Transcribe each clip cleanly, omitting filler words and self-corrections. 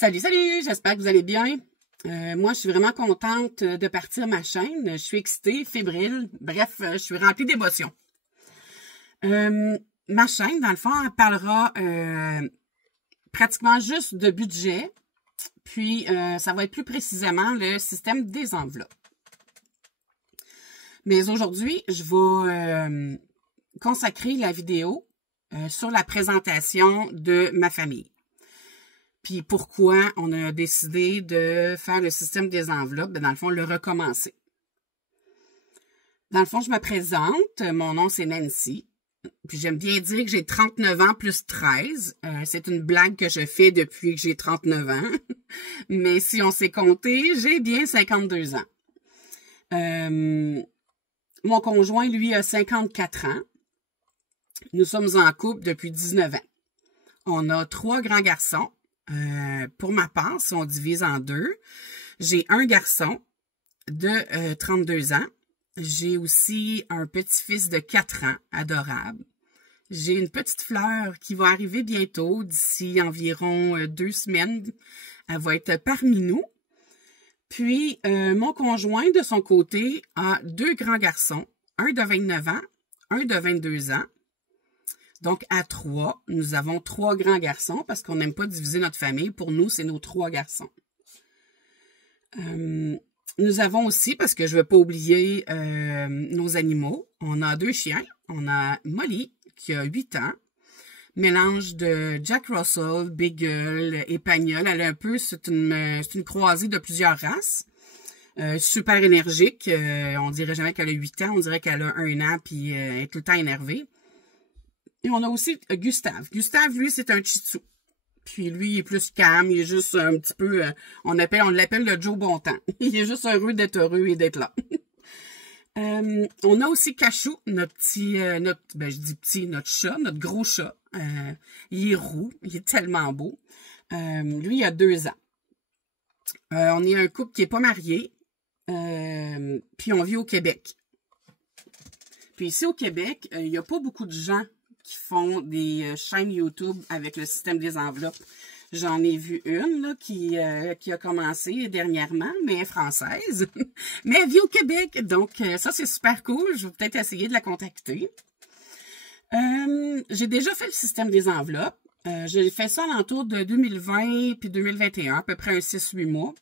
Salut, salut! J'espère que vous allez bien. Moi, je suis vraiment contente de partir ma chaîne. Je suis excitée, fébrile. Bref, je suis remplie d'émotions. Ma chaîne, dans le fond, elle parlera pratiquement juste de budget. Puis, ça va être plus précisément le système des enveloppes. Mais aujourd'hui, je vais consacrer la vidéo sur la présentation de ma famille. Puis pourquoi on a décidé de faire le système des enveloppes, dans le fond, le recommencer. Dans le fond, je me présente, mon nom c'est Nancy, puis j'aime bien dire que j'ai 39 ans plus 13. C'est une blague que je fais depuis que j'ai 39 ans, mais si on s'est compté, j'ai bien 52 ans. Mon conjoint, lui, a 54 ans. Nous sommes en couple depuis 19 ans. On a 3 grands garçons. Pour ma part, si on divise en deux, j'ai un garçon de 32 ans. J'ai aussi un petit-fils de 4 ans, adorable. J'ai une petite fleur qui va arriver bientôt, d'ici environ 2 semaines. Elle va être parmi nous. Puis, mon conjoint, de son côté, a 2 grands garçons, un de 29 ans, un de 22 ans. Donc, à 3, nous avons 3 grands garçons parce qu'on n'aime pas diviser notre famille. Pour nous, c'est nos 3 garçons. Nous avons aussi, parce que je ne veux pas oublier nos animaux, on a 2 chiens. On a Molly, qui a 8 ans, mélange de Jack Russell, Beagle, Espagnol. Elle a un peu, c'est une croisée de plusieurs races. Super énergique. On dirait jamais qu'elle a 8 ans, on dirait qu'elle a 1 an, puis elle est tout le temps énervée. Et on a aussi Gustave. Gustave, lui, c'est un Shih Tzu. Puis lui, il est plus calme, il est juste un petit peu, on l'appelle le Joe Bontemps. Il est juste heureux et d'être là. On a aussi Cachou, notre chat, notre gros chat. Il est roux, il est tellement beau. Lui, il a 2 ans. On est un couple qui est pas marié. Puis on vit au Québec. Puis ici au Québec, il n'y a pas beaucoup de gens qui font des chaînes YouTube avec le système des enveloppes. J'en ai vu une là, qui a commencé dernièrement, mais française. Mais elle vit au Québec, donc ça c'est super cool. Je vais peut-être essayer de la contacter. J'ai déjà fait le système des enveloppes. J'ai fait ça à l'entour de 2020 puis 2021, à peu près un 6-8 mois.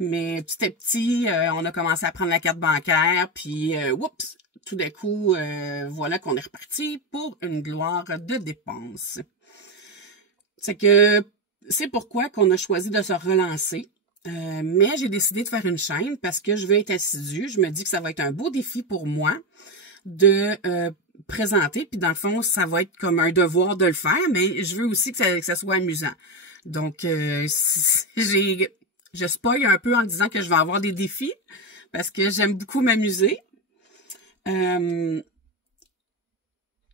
Mais petit à petit, on a commencé à prendre la carte bancaire, puis oups! Tout d'un coup, voilà qu'on est reparti pour une gloire de dépenses. C'est pourquoi qu'on a choisi de se relancer. Mais j'ai décidé de faire une chaîne parce que je veux être assidue. Je me dis que ça va être un beau défi pour moi de présenter. Puis dans le fond, ça va être comme un devoir de le faire, mais je veux aussi que ça soit amusant. Donc, je spoil un peu en disant que je vais avoir des défis parce que j'aime beaucoup m'amuser.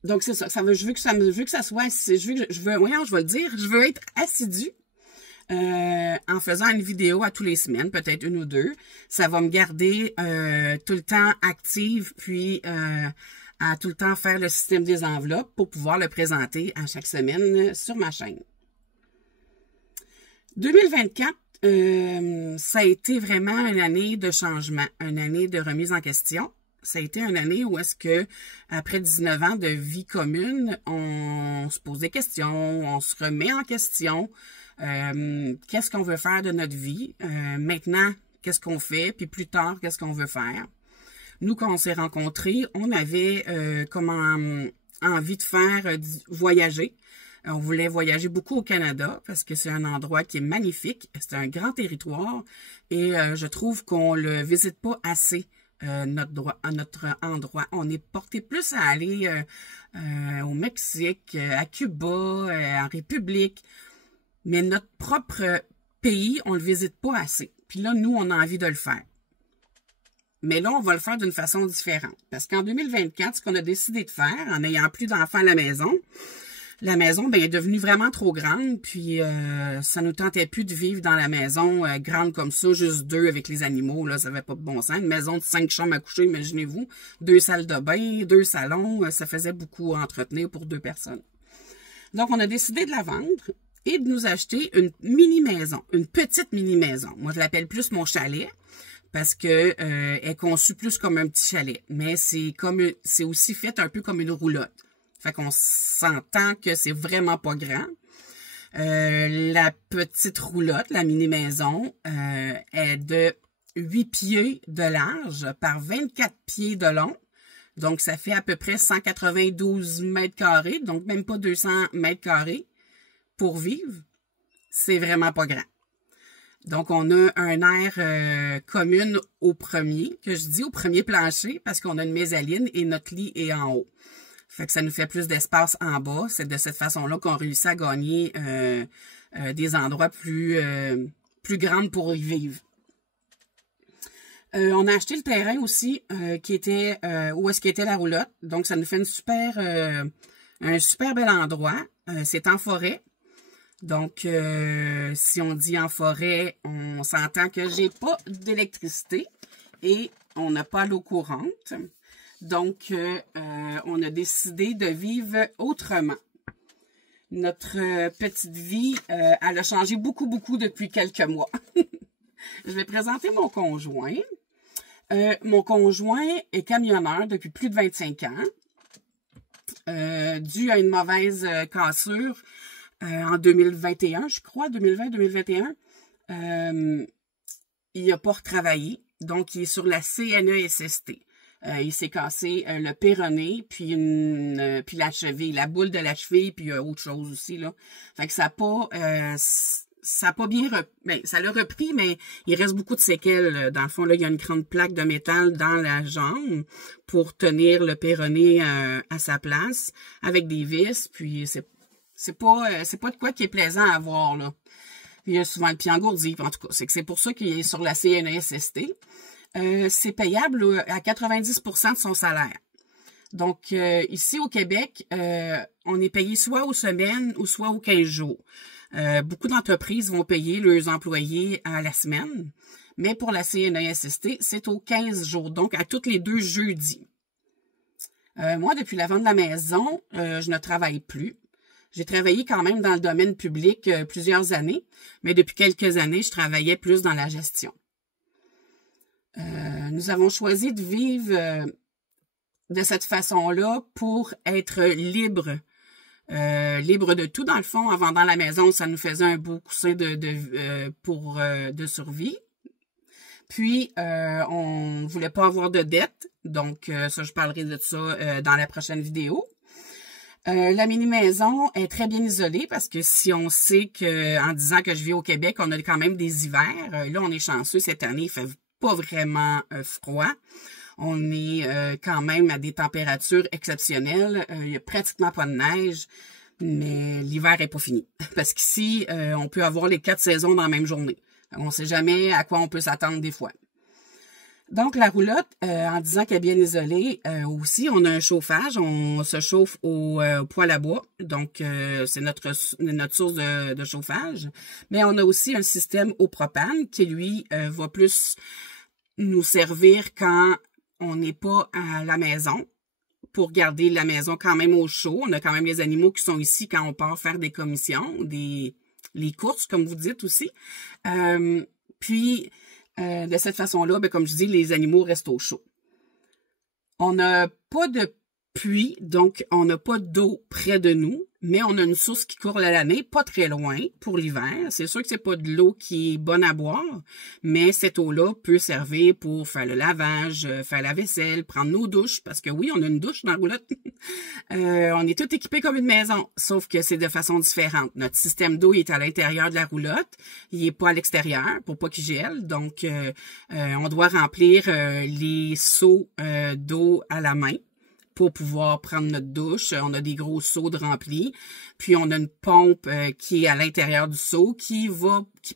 Donc c'est ça. Je veux que ça soit, je veux être assidue en faisant une vidéo à tous les semaines, peut-être 1 ou 2. Ça va me garder tout le temps active, puis à tout le temps faire le système des enveloppes pour pouvoir le présenter à chaque semaine sur ma chaîne. 2024. Ça a été vraiment une année de changement, une année de remise en question. Ça a été une année où est-ce que, après 19 ans de vie commune, on se pose des questions, on se remet en question. Qu'est-ce qu'on veut faire de notre vie? Maintenant, qu'est-ce qu'on fait? Puis plus tard, qu'est-ce qu'on veut faire? Nous, quand on s'est rencontrés, on avait envie de faire voyager. On voulait voyager beaucoup au Canada parce que c'est un endroit qui est magnifique. C'est un grand territoire et je trouve qu'on le visite pas assez. Notre endroit. On est porté plus à aller au Mexique, à Cuba, en République. Mais notre propre pays, on le visite pas assez. Puis là, nous, on a envie de le faire. Mais là, on va le faire d'une façon différente. Parce qu'en 2024, ce qu'on a décidé de faire, en n'ayant plus d'enfants à la maison est devenue vraiment trop grande, puis ça nous tentait plus de vivre dans la maison grande comme ça, juste 2 avec les animaux, là, ça n'avait pas de bon sens. Une maison de 5 chambres à coucher, imaginez-vous, 2 salles de bain, 2 salons, ça faisait beaucoup à entretenir pour 2 personnes. Donc, on a décidé de la vendre et de nous acheter une mini-maison, une petite mini-maison. Moi, je l'appelle plus mon chalet parce que elle est conçue plus comme un petit chalet. Mais c'est aussi fait un peu comme une roulotte. Fait qu'on s'entend que c'est vraiment pas grand. La petite roulotte, la mini-maison, est de 8 pieds de large par 24 pieds de long. Donc, ça fait à peu près 192 mètres carrés, donc même pas 200 mètres carrés pour vivre. C'est vraiment pas grand. Donc, on a un air commune au premier, que je dis au premier plancher, parce qu'on a une mezzanine et notre lit est en haut. Fait que ça nous fait plus d'espace en bas. C'est de cette façon-là qu'on réussit à gagner des endroits plus grands pour y vivre. On a acheté le terrain aussi qui était où est-ce qu'était la roulotte. Donc, ça nous fait un super bel endroit. C'est en forêt. Donc, si on dit en forêt, on s'entend que j'ai pas d'électricité et on n'a pas l'eau courante. Donc, on a décidé de vivre autrement. Notre petite vie, elle a changé beaucoup depuis quelques mois. Je vais présenter mon conjoint. Mon conjoint est camionneur depuis plus de 25 ans. Dû à une mauvaise cassure en 2021, je crois, 2020-2021. Il n'a pas retravaillé. Donc, il est sur la CNESST. Il s'est cassé le péroné, puis la cheville, la boule de la cheville, puis autre chose aussi, là. Fait que ça n'a pas bien ça l'a repris, mais il reste beaucoup de séquelles. Dans le fond, là, il y a une grande plaque de métal dans la jambe pour tenir le péroné à sa place, avec des vis, puis c'est pas de quoi qui est plaisant à voir, là. Il y a souvent le pied engourdi, en tout cas. C'est pour ça qu'il est sur la CNESST. C'est payable à 90% de son salaire. Donc, ici au Québec, on est payé soit aux semaines ou soit aux 15 jours. Beaucoup d'entreprises vont payer leurs employés à la semaine, mais pour la CNESST, c'est aux 15 jours, donc à tous les 2 jeudis. Moi, depuis la vente de la maison, je ne travaille plus. J'ai travaillé quand même dans le domaine public plusieurs années, mais depuis quelques années, je travaillais plus dans la gestion. Nous avons choisi de vivre de cette façon-là pour être libre de tout. Dans le fond, en vendant la maison, ça nous faisait un beau coussin de survie. Puis, on voulait pas avoir de dette. Donc, ça, je parlerai de ça dans la prochaine vidéo. La mini-maison est très bien isolée parce que si on sait que en disant que je vis au Québec, on a quand même des hivers. Là, on est chanceux cette année, il fait pas vraiment froid. On est quand même à des températures exceptionnelles. Il y a pratiquement pas de neige, mais l'hiver est pas fini. Parce qu'ici, on peut avoir les 4 saisons dans la même journée. On ne sait jamais à quoi on peut s'attendre des fois. Donc, la roulotte, en disant qu'elle est bien isolée, aussi, on a un chauffage. On se chauffe au poêle à bois. Donc, c'est notre source de chauffage. Mais on a aussi un système au propane qui, lui, va plus nous servir quand on n'est pas à la maison pour garder la maison quand même au chaud. On a quand même les animaux qui sont ici quand on part faire des commissions, les courses, comme vous dites aussi. Puis, de cette façon-là, ben, comme je dis, les animaux restent au chaud. On n'a pas de puits, donc on n'a pas d'eau près de nous, mais on a une source qui court à l'année, pas très loin pour l'hiver. C'est sûr que c'est pas de l'eau qui est bonne à boire, mais cette eau-là peut servir pour faire le lavage, faire la vaisselle, prendre nos douches, parce que oui, on a une douche dans la roulotte. On est tout équipé comme une maison, sauf que c'est de façon différente. Notre système d'eau est à l'intérieur de la roulotte, il est pas à l'extérieur pour pas qu'il gèle, donc on doit remplir les seaux d'eau à la main pour pouvoir prendre notre douche. On a des gros seaux de remplis. Puis, on a une pompe qui est à l'intérieur du seau qui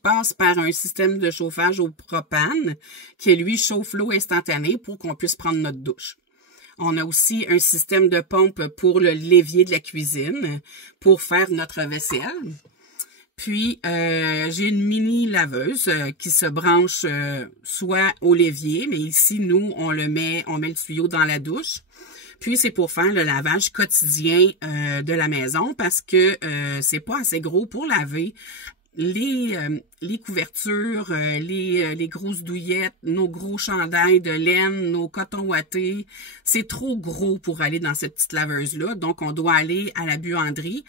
passe par un système de chauffage au propane qui, lui, chauffe l'eau instantanée pour qu'on puisse prendre notre douche. On a aussi un système de pompe pour le l'évier de la cuisine pour faire notre vaisselle. Puis, j'ai une mini laveuse qui se branche soit au l'évier, mais ici, nous, on met le tuyau dans la douche. Puis, c'est pour faire le lavage quotidien de la maison parce que c'est pas assez gros pour laver les couvertures, les grosses douillettes, nos gros chandails de laine, nos cotons ouatés. C'est trop gros pour aller dans cette petite laveuse-là. Donc, on doit aller à la buanderie,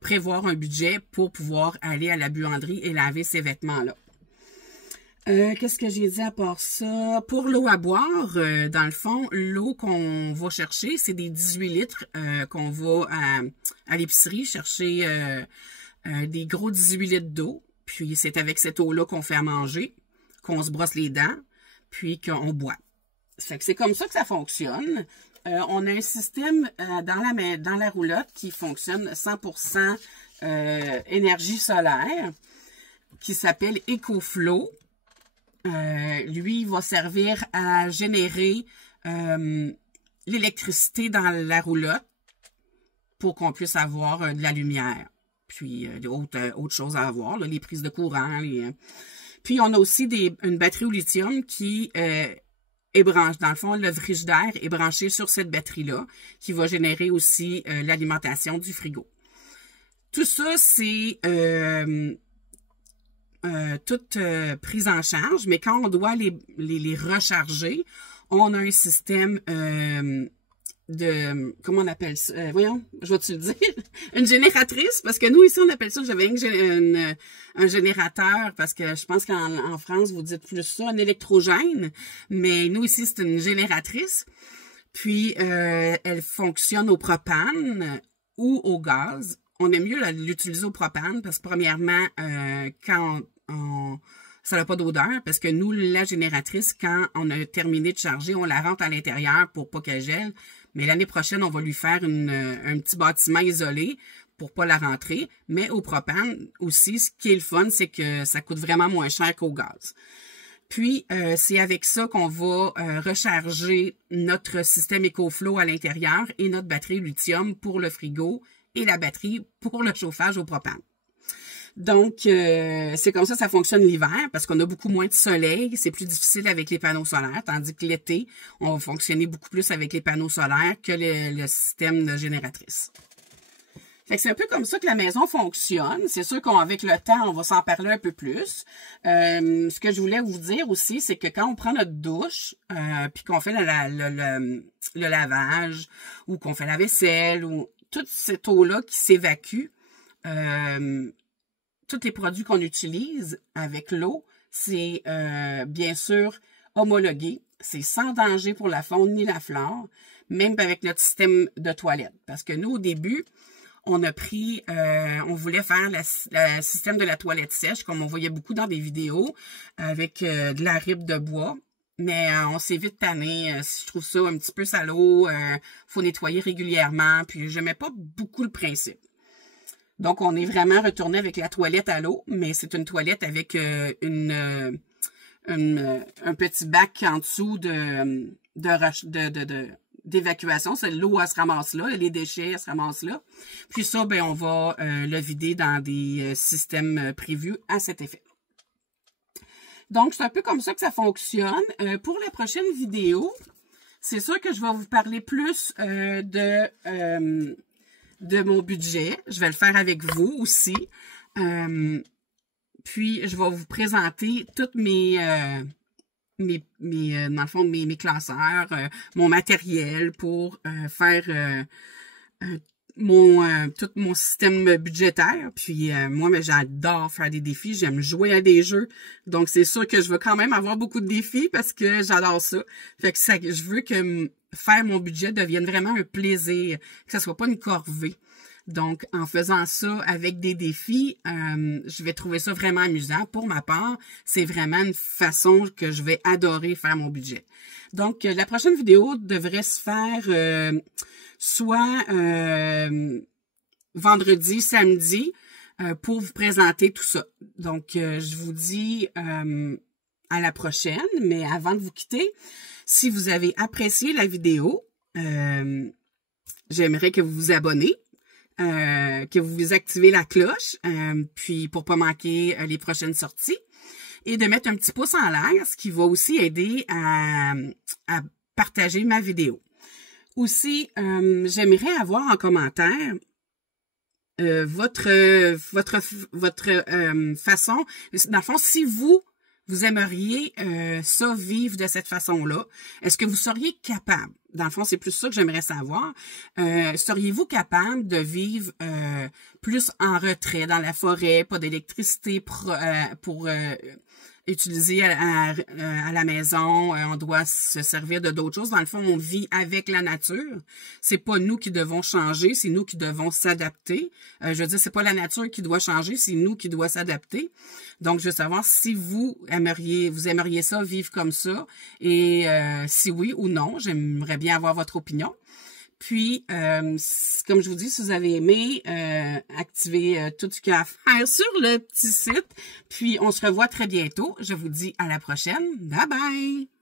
prévoir un budget pour pouvoir aller à la buanderie et laver ces vêtements-là. Qu'est-ce que j'ai dit à part ça? Pour l'eau à boire, dans le fond, l'eau qu'on va chercher, c'est des 18 litres qu'on va à l'épicerie chercher des gros 18 litres d'eau. Puis c'est avec cette eau-là qu'on fait à manger, qu'on se brosse les dents, puis qu'on boit. Fait que c'est comme ça que ça fonctionne. On a un système dans la roulotte qui fonctionne 100% énergie solaire, qui s'appelle EcoFlow. Lui, il va servir à générer l'électricité dans la roulotte pour qu'on puisse avoir de la lumière. Puis autre chose à avoir, là, les prises de courant. Puis on a aussi une batterie au lithium qui est branchée. Dans le fond, le frigidaire est branché sur cette batterie-là, qui va générer aussi l'alimentation du frigo. Tout ça, c'est toute prise en charge, mais quand on doit les recharger, on a un système comment on appelle ça? Voyons, je vais te le dire. Une génératrice, parce que nous, ici, on appelle ça, j'avais un générateur, parce que je pense qu'en France, vous dites plus ça, un électrogène, mais nous, ici, c'est une génératrice. Puis, elle fonctionne au propane ou au gaz. On aime mieux l'utiliser au propane, parce que premièrement, quand ça n'a pas d'odeur, parce que nous, la génératrice, quand on a terminé de charger, on la rentre à l'intérieur pour pas qu'elle gèle. Mais l'année prochaine, on va lui faire un petit bâtiment isolé pour pas la rentrer. Mais au propane aussi, ce qui est le fun, c'est que ça coûte vraiment moins cher qu'au gaz. Puis, c'est avec ça qu'on va recharger notre système EcoFlow à l'intérieur et notre batterie lithium pour le frigo et la batterie pour le chauffage au propane. Donc, c'est comme ça fonctionne l'hiver, parce qu'on a beaucoup moins de soleil, c'est plus difficile avec les panneaux solaires, tandis que l'été, on va fonctionner beaucoup plus avec les panneaux solaires que le système de génératrice. Fait que c'est un peu comme ça que la maison fonctionne. C'est sûr qu'avec le temps, on va s'en parler un peu plus. Ce que je voulais vous dire aussi, c'est que quand on prend notre douche, puis qu'on fait le lavage, ou qu'on fait la vaisselle, ou toute cette eau-là qui s'évacue, tous les produits qu'on utilise avec l'eau, c'est bien sûr homologué. C'est sans danger pour la faune ni la flore, même avec notre système de toilette. Parce que nous, au début, on a pris, on voulait faire le système de la toilette sèche, comme on voyait beaucoup dans des vidéos, avec de la ribe de bois. Mais on s'est vite tanné. Je trouve ça un petit peu salaud. Faut nettoyer régulièrement. Puis j'aimais pas beaucoup le principe. Donc, on est vraiment retourné avec la toilette à l'eau, mais c'est une toilette avec un petit bac en dessous d'évacuation. C'est l'eau, elle se ramasse là, les déchets, elle se ramassent là. Puis ça, ben, on va le vider dans des systèmes prévus à cet effet. Donc, c'est un peu comme ça que ça fonctionne. Pour la prochaine vidéo, c'est sûr que je vais vous parler plus de mon budget. Je vais le faire avec vous aussi. Puis, je vais vous présenter toutes dans le fond, mes classeurs, mon matériel pour faire tout mon système budgétaire. Puis, moi, j'adore faire des défis. J'aime jouer à des jeux. Donc, c'est sûr que je vais quand même avoir beaucoup de défis parce que j'adore ça. Fait que je veux que faire mon budget devienne vraiment un plaisir, que ça soit pas une corvée. Donc, en faisant ça avec des défis, je vais trouver ça vraiment amusant. Pour ma part, c'est vraiment une façon que je vais adorer faire mon budget. Donc, la prochaine vidéo devrait se faire soit vendredi, samedi, pour vous présenter tout ça. Donc, je vous dis à la prochaine, mais avant de vous quitter, si vous avez apprécié la vidéo, j'aimerais que vous vous abonnez, que vous activez la cloche, puis pour pas manquer les prochaines sorties, et de mettre un petit pouce en l'air, ce qui va aussi aider à partager ma vidéo. Aussi, j'aimerais avoir en commentaire votre façon, dans le fond, si vous aimeriez ça vivre de cette façon-là, est-ce que vous seriez capable? Dans le fond, c'est plus ça que j'aimerais savoir. Seriez-vous capable de vivre plus en retrait dans la forêt, pas d'électricité pour utiliser à la maison, on doit se servir de d'autres choses. Dans le fond, on vit avec la nature. C'est pas nous qui devons changer, c'est nous qui devons s'adapter. Je veux dire, c'est pas la nature qui doit changer, c'est nous qui doit s'adapter. Donc, je veux savoir si vous aimeriez ça, vivre comme ça, et si oui ou non, j'aimerais bien avoir votre opinion. Puis, comme je vous dis, si vous avez aimé, activez tout ce qu'il y a à faire sur le petit site. Puis, on se revoit très bientôt. Je vous dis à la prochaine. Bye bye!